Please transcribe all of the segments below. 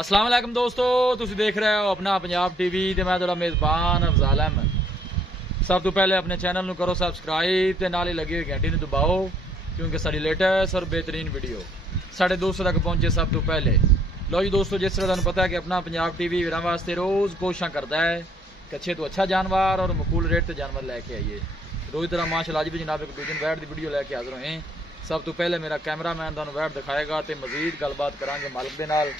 अस्सलाम वालेकुम दोस्तों, तुसी देख रहे हो अपना पंजाब टीवी ते मैं तुहाडा मेज़बान अफजाल अहमद। सब तो पहले अपने चैनल नूं करो सबसक्राइब ते नाल ही लगी हुई घंटी नूं दबाओ, क्योंकि साडी लेटेस्ट और बेहतरीन वीडियो साढ़े दोस्तों तक पहुंचे सब तो पहले। लो जी दोस्तों, जिस तरह तुहानूं पता है कि अपना पंजाब टीवी वीरां वास्ते रोज़ कोशिशां करता है कि अच्छे तो अच्छा जानवर और मकूल रेट ते जानवर लैके आइए। रोज़ तरह माशाअल्लाह अज भी जनाब एक दूजे वैट की वीडियो लैके हाज़र होए। सब तो पहले मेरा कैमरामैन तुहानूं वैट दिखाएगा तो मजीद गलबात करांगे मालिक दे नाल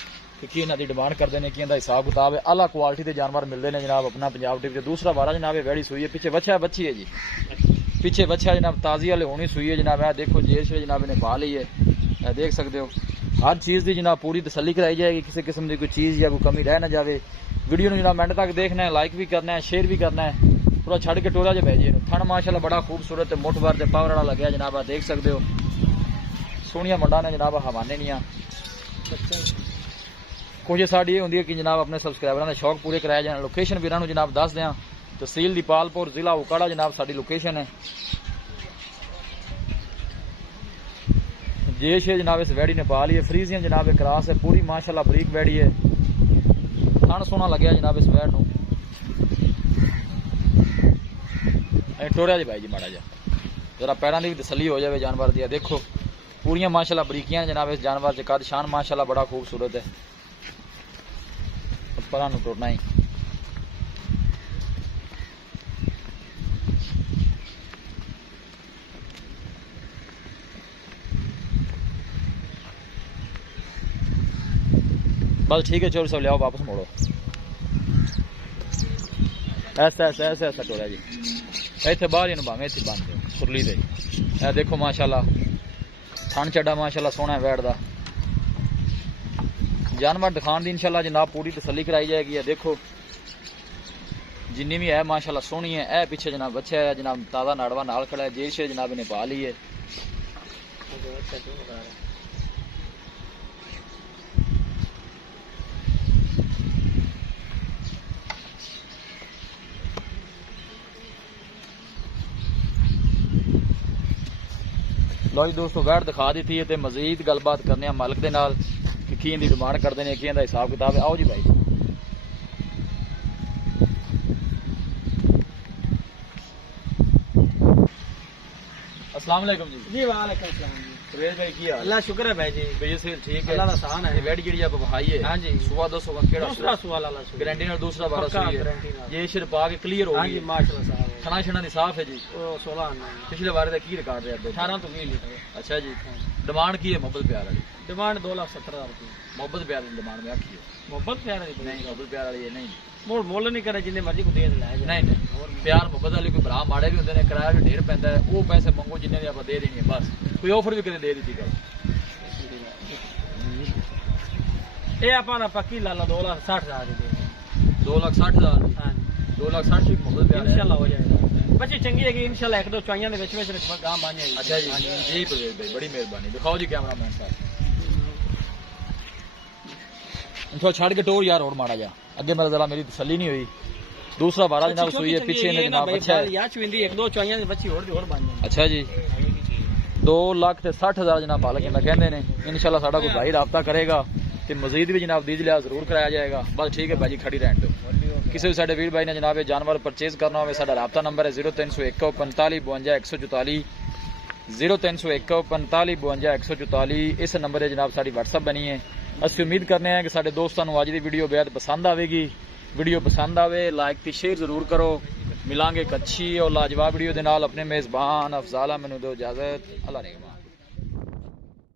कि इन्हां दी डिमांड करते हैं, कि इन्हां दा हिसाब किताब है। आला क्वालिटी के जानवर मिलते हैं जनाब अपना पंजाब टीवी। दूसरा वारा जनाब वैड़ी सुई है, पिछे बच्चा बच्ची है जी, पिछे बच्चा जनाब ताज़ी वाले होनी सुई है जनाब। है देखो जेश जनाब इन्हें पा ली है, देख सकते हो। हर चीज़ की जनाब पूरी तसल्ली कराई जाएगी, किसी किस्म की कोई चीज़ या कोई कमी रह ना जाए। वीडियो जनाब मिनट तक देखना है, लाइक भी करना है, शेयर भी करना है। पूरा छड़ के टोरा जो भेजिए। थन माशाल्लाह बड़ा खूबसूरत मुठ भर से पावर वाला लगे जनाब, देख सकते हो। सोहनिया मंडा ने जनाब हवाने नहीं। कोशिश साड़ी ये होंगी है कि जनाब अपने सबसक्राइबरों के शौक पूरे कराए जाए। लोकेशन भी जनाब दस दें, तहसील दीपालपुर जिला उकाड़ा जनाब साड़ी लोकेशन है। जेश है जनाब इस वैड़ी ने पा ली है, फ्रीजियन जनाब एक क्रास है, पूरी माशाल्लाह बरीक वैड़ी है। थन सोना लगे जनाब इस वैड़ नूं। टोरिया जी भाई जी माड़ा जा जरा पैरों की भी तसली हो जाए जानवर दी। देखो पूरी माशाल्लाह बरीकियां जनाब इस जानवर से, कद शान माशाल्लाह बड़ा खूबसूरत है। परा टुरना ही बस ठीक है। चोर सब लियाओ वापस मोड़ो। ऐसा ऐसा ऐसा ऐसा टोरा जी इतने बाहर ही भावे इतने बंद दो खुरली दे। देखो माशाल्लाह थन चड्डा माशाल्लाह सोहना है वैट दा। जानवर दिखाने की इंशाल्लाह जनाब पूरी तसल्ली कराई जाएगी। है देखो जिन्नी भी है माशाल्लाह सोहनी है। ए पीछे जनाब बच्चा है जनाब, ताज़ा नाड़वा नाल खड़ा है। जेश जनाब इन्हें पा ली है। लो जी दोस्तों, वैट दिखा दी है तो मजीद गलबात करने मालिक दे नाल कि इनकी डिमांड करते हैं, कि इनका हिसाब किताब है। आओ जी भाई। अस्सलाम वालेकुम जी। वालेकुम सलाम जी। सुरेश भाई की हाल? अल्लाह शुक्र है भाई जी। भाई से ठीक है, अल्लाह दा आसान है। वैट जी आप भाई है। हां जी, सुबह 200 का केड़ा दूसरा सवाल वाला गारंटी नाल दूसरा बार पक्का सुई है। गारंटी नाल। ये शिर पा के क्लियर हो हां गई जी माशाल्लाह साहब। खाना छना दी साफ है जी। ओ 16 आना पिछले बार दा की रिकॉर्ड है? 18 तो 20 लीटर। अच्छा जी। डिमांड की है मोहब्बत प्यार वाली? डिमांड 2,70,000 रुपए। मोहब्बत प्यार की डिमांड में आखी है? मोहब्बत प्यार है नहीं मोहब्बत प्यार वाली है नहीं। मोल मोल नहीं करे जिन्ने मर्जी को दे दे लाए नहीं नहीं प्यार मोहब्बत वाले कोई भरा माड़े भी होंगे ने, किराया भी ढेर पैंदा है। वो पैसे मंगो जिन्ने भी आप दे देंगे बस। कोई ऑफर भी कदे दे दी करो। ये अपना पक्की लाला 2,60,000 दे देंगे। 2,60,000? हां 2,60,000 की मोहब्बत प्यार है इंशाल्लाह हो जाएगा। बच्ची चंगी है कि इंशाल्लाह एक दो चुआइयां दे विच विच गांव बन जाएगी। अच्छा जी जी परवेज भाई बड़ी मेहरबानी। दिखाओ जी कैमरामैन साहब। इनको छड़ के टोर यार और माड़ा जा अगे मेरा जरा मेरी तसल्ली नहीं हुई। दूसरा बारा जनाब सुई है, पीछे ने जनाब बच्चा है। या चुंदी एक दो चुआइयां दे बच्ची और बन जाएगी। अच्छा जी 2,60,000 जनाब हाल के मैं कहते हैं। इंशाल्लाह साडा कोई भाई राबता करेगा तो मजीद भी जनाब दीज लिया जरूर कराया जाएगा। बस ठीक है भाई जी, खड़ी रहने दो। किसी भी साडे वीर भाई ने जनाब जानवर परचेज करना हो, साडा राबता नंबर है 0301 45 52 144 0301 45 52 144। इस नंबर है जनाब साड़ी व्हाट्सअप बनी है। असं उम्मीद करने हैं कि साडे दोस्तों को अज की वीडियो बेहद पसंद आएगी। वीडियो पसंद आवे लाइक तो शेयर जरूर करो। मिलांगे एक अच्छी और लाजवाब वीडियो के नाल। अपने मेज़बान अफजाल अहमद नूं दो इजाजत। अल्लाह रहमान।